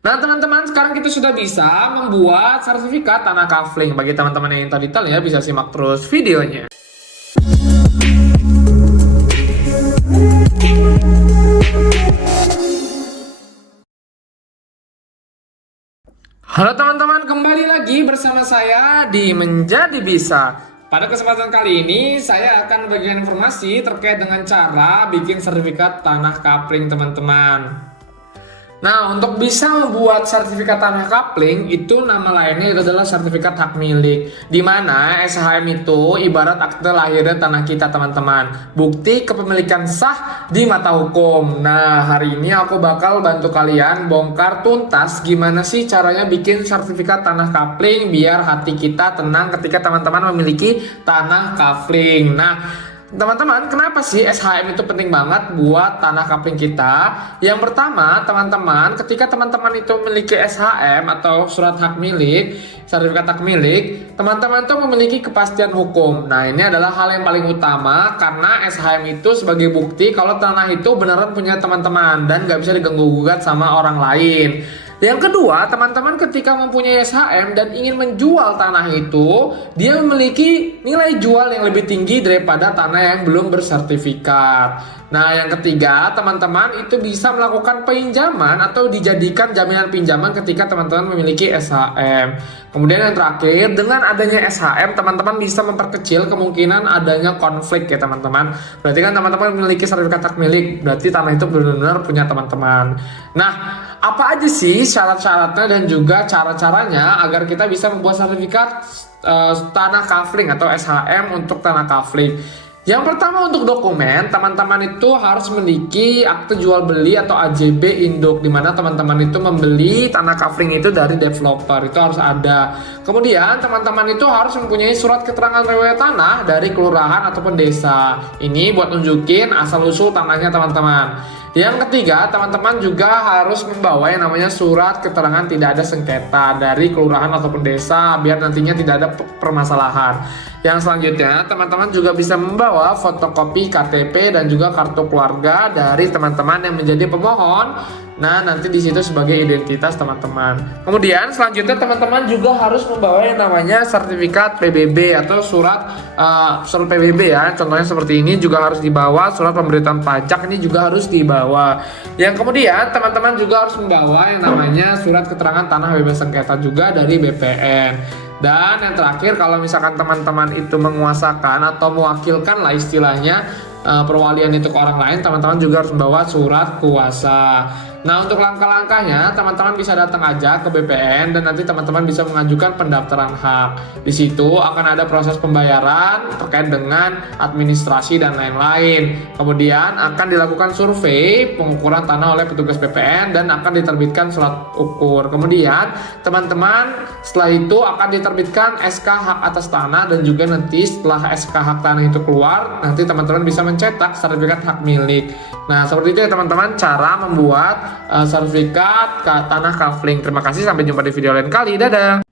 Nah, teman-teman, sekarang kita sudah bisa membuat sertifikat tanah kafling. Bagi teman-teman yang ingin tahu detailnya, bisa simak terus videonya. Halo teman-teman, kembali lagi bersama saya di Menjadi Bisa. Pada kesempatan kali ini, saya akan bagikan informasi terkait dengan cara bikin sertifikat tanah kapling, teman-teman. Nah, untuk bisa membuat sertifikat tanah kapling, itu nama lainnya itu adalah sertifikat hak milik. Di mana SHM itu ibarat akte lahirnya tanah kita, teman-teman. Bukti kepemilikan sah di mata hukum. Nah, hari ini aku bakal bantu kalian bongkar tuntas gimana sih caranya bikin sertifikat tanah kapling biar hati kita tenang ketika teman-teman memiliki tanah kapling. Nah, teman-teman, kenapa sih SHM itu penting banget buat tanah kapling kita? Yang pertama, teman-teman, ketika teman-teman itu memiliki SHM atau surat hak milik, sertifikat hak milik, teman-teman itu memiliki kepastian hukum. Nah, ini adalah hal yang paling utama karena SHM itu sebagai bukti kalau tanah itu beneran punya teman-teman dan nggak bisa diganggu-gugat sama orang lain. Yang kedua, teman-teman ketika mempunyai SHM dan ingin menjual tanah itu, dia memiliki nilai jual yang lebih tinggi daripada tanah yang belum bersertifikat. Nah, yang ketiga, teman-teman itu bisa melakukan pinjaman atau dijadikan jaminan pinjaman ketika teman-teman memiliki SHM. Kemudian yang terakhir, dengan adanya SHM, teman-teman bisa memperkecil kemungkinan adanya konflik ya teman-teman. Berarti kan teman-teman memiliki sertifikat hak milik, berarti tanah itu benar-benar punya teman-teman. Nah, apa aja sih syarat-syaratnya dan juga cara-caranya agar kita bisa membuat sertifikat tanah kafling atau SHM untuk tanah kafling? Yang pertama, untuk dokumen, teman-teman itu harus memiliki akte jual beli atau AJB induk, di mana teman-teman itu membeli tanah kafling itu dari developer, itu harus ada. Kemudian teman-teman itu harus mempunyai surat keterangan riwayat tanah dari kelurahan ataupun desa. Ini buat nunjukin asal usul tanahnya teman-teman. Yang ketiga, teman-teman juga harus membawa yang namanya surat keterangan tidak ada sengketa dari kelurahan ataupun desa biar nantinya tidak ada permasalahan. Yang selanjutnya, teman-teman juga bisa membawa fotokopi KTP dan juga kartu keluarga dari teman-teman yang menjadi pemohon. Nah, nanti di situ sebagai identitas teman-teman. Kemudian selanjutnya teman-teman juga harus membawa yang namanya sertifikat PBB atau surat PBB ya. Contohnya seperti ini juga harus dibawa, surat pemberitahuan pajak ini juga harus dibawa. Yang kemudian teman-teman juga harus membawa yang namanya surat keterangan tanah bebas sengketa juga dari BPN. Dan yang terakhir, kalau misalkan teman-teman itu menguasakan atau mewakilkan lah istilahnya perwalian itu ke orang lain, teman-teman juga harus membawa surat kuasa. Nah, untuk langkah-langkahnya, teman-teman bisa datang aja ke BPN dan nanti teman-teman bisa mengajukan pendaftaran hak. Di situ akan ada proses pembayaran terkait dengan administrasi dan lain-lain. Kemudian akan dilakukan survei pengukuran tanah oleh petugas BPN dan akan diterbitkan surat ukur. Kemudian, teman-teman setelah itu akan diterbitkan SK hak atas tanah dan juga nanti setelah SK hak tanah itu keluar, nanti teman-teman bisa mencetak sertifikat hak milik. Nah, seperti itu ya teman-teman cara membuat sertifikat tanah kafling. Terima kasih, sampai jumpa di video lain kali. Dadah.